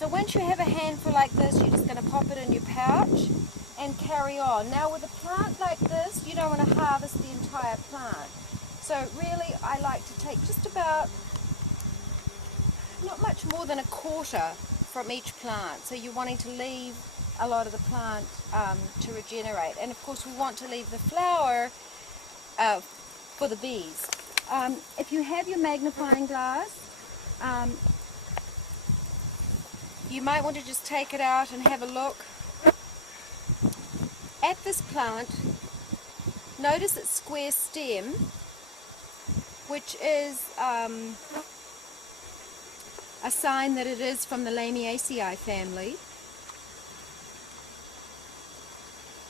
So once you have a handful like this, you're just going to pop it in your pouch and carry on. Now with a plant like this, you don't want to harvest the entire plant. So really I like to take just about, not much more than a quarter from each plant. So you're wanting to leave a lot of the plant to regenerate. And of course we want to leave the flower for the bees. If you have your magnifying glass, you might want to just take it out and have a look at this plant. Notice its square stem, which is a sign that it is from the Lamiaceae family.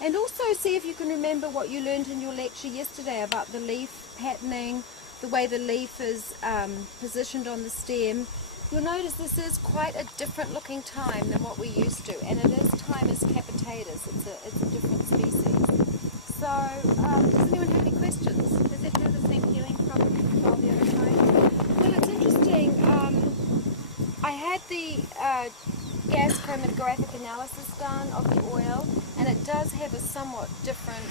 And also see if you can remember what you learned in your lecture yesterday about the leaf patterning, the way the leaf is positioned on the stem. You'll notice this is quite a different looking thyme than what we're used to, and it is Thymus capitatus. It's a different species. So, does anyone have any questions? Does it have the same healing properties as all the other thymes? Well, it's interesting. I had the gas chromatographic analysis done of the oil, and it does have a somewhat different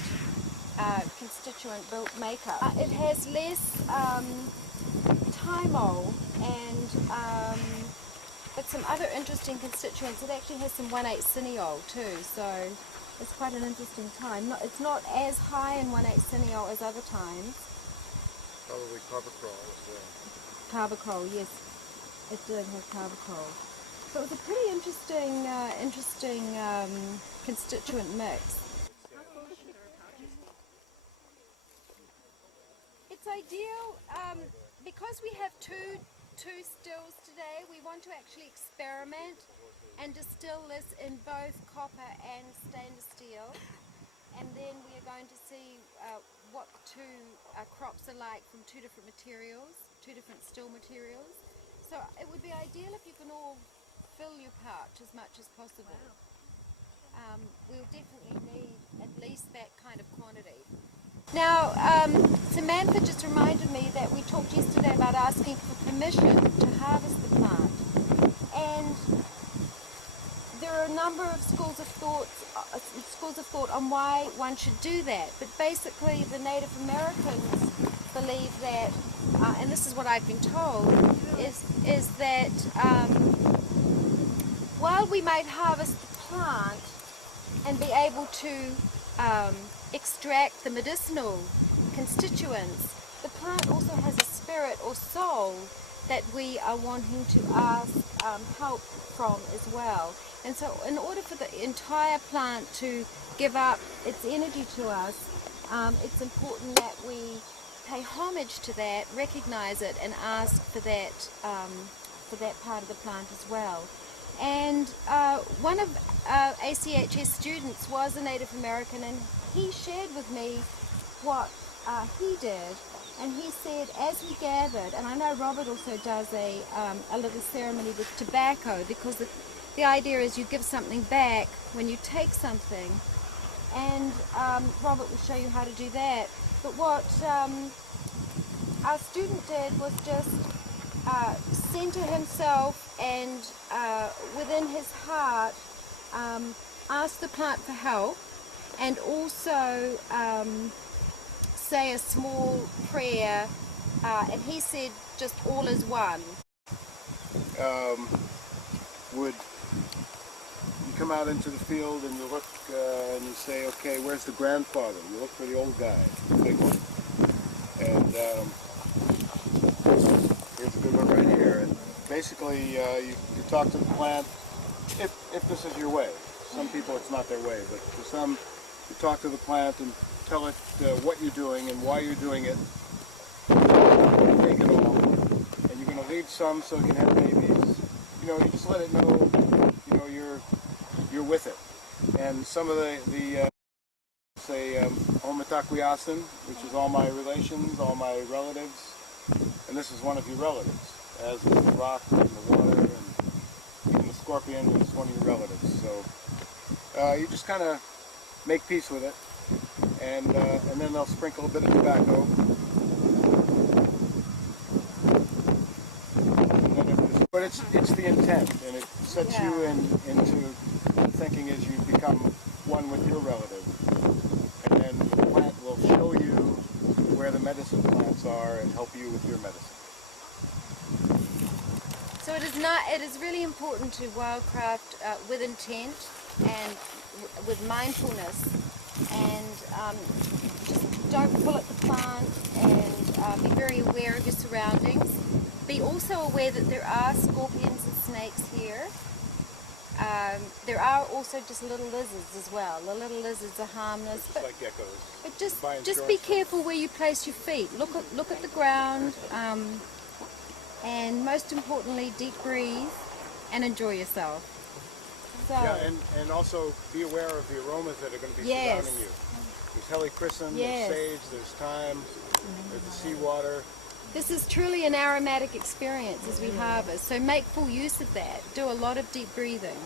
constituent makeup. It has less thymol and but some other interesting constituents. It actually has some 1,8 cineol too, so it's quite an interesting thyme. It's not as high in 1,8 cineol as other thymes. Probably carbochol as well. Carbochol, yes, it did have carbochol. So it was a pretty interesting, constituent mix. It's ideal because we have two stills today. We want to actually experiment and distill this in both copper and stainless steel, and then we are going to see what the two crops are like from two different materials, two different still materials. So it would be ideal if you can all fill your pouch as much as possible. We'll definitely need at least that kind of quantity. Now, Samantha just reminded me that we talked yesterday about asking for permission to harvest the plant, and there are a number of schools of thought on why one should do that. But basically, the Native Americans believe that, and this is what I've been told, is that while we might harvest the plant and be able to extract the medicinal constituents, the plant also has a spirit or soul that we are wanting to ask help from as well. And so in order for the entire plant to give up its energy to us, it's important that we pay homage to that, recognize it, and ask for that part of the plant as well. And one of ACHS students was a Native American, and he shared with me what he did. And he said, as he gathered, and I know Robert also does a little ceremony with tobacco, because the idea is you give something back when you take something. And Robert will show you how to do that. But what our student did was just center himself and within his heart ask the plant for help, and also say a small prayer, and he said just all is one. Would you come out into the field and you look and you say, okay, where's the grandfather? You look for the old guy, the big one. And here's a good one right here. And basically, you talk to the plant, if this is your way. Some people it's not their way, but for some, you talk to the plant and tell it what you're doing and why you're doing it. Take it all, and you're going to leave some so it can have babies. You know, you just let it know, you know, you're with it. And some of the say Omatakuyasin, which is all my relations, all my relatives, and this is one of your relatives, as is the rock and the water and even the scorpion is one of your relatives. So you just kind of make peace with it, and then they'll sprinkle a bit of tobacco. And then if there's But it's the intent, and it sets Yeah. you into thinking as you become one with your relative. And then the plant will show you where the medicine plants are and help you with your medicine. So it is really important to wildcraft with intent and with mindfulness, and just don't pull at the plant, and be very aware of your surroundings. Be also aware that there are scorpions and snakes here. There are also just little lizards as well. The little lizards are harmless, Just but like geckos. But Buy just be insurance for them. careful where you place your feet. Look at the ground, and most importantly, deep breathe and enjoy yourself. So Yeah, and also be aware of the aromas that are going to be Yes. surrounding you. There's helichrysum, Yes. there's sage, there's thyme, there's the seawater. this is truly an aromatic experience as we harvest. So make full use of that. Do a lot of deep breathing.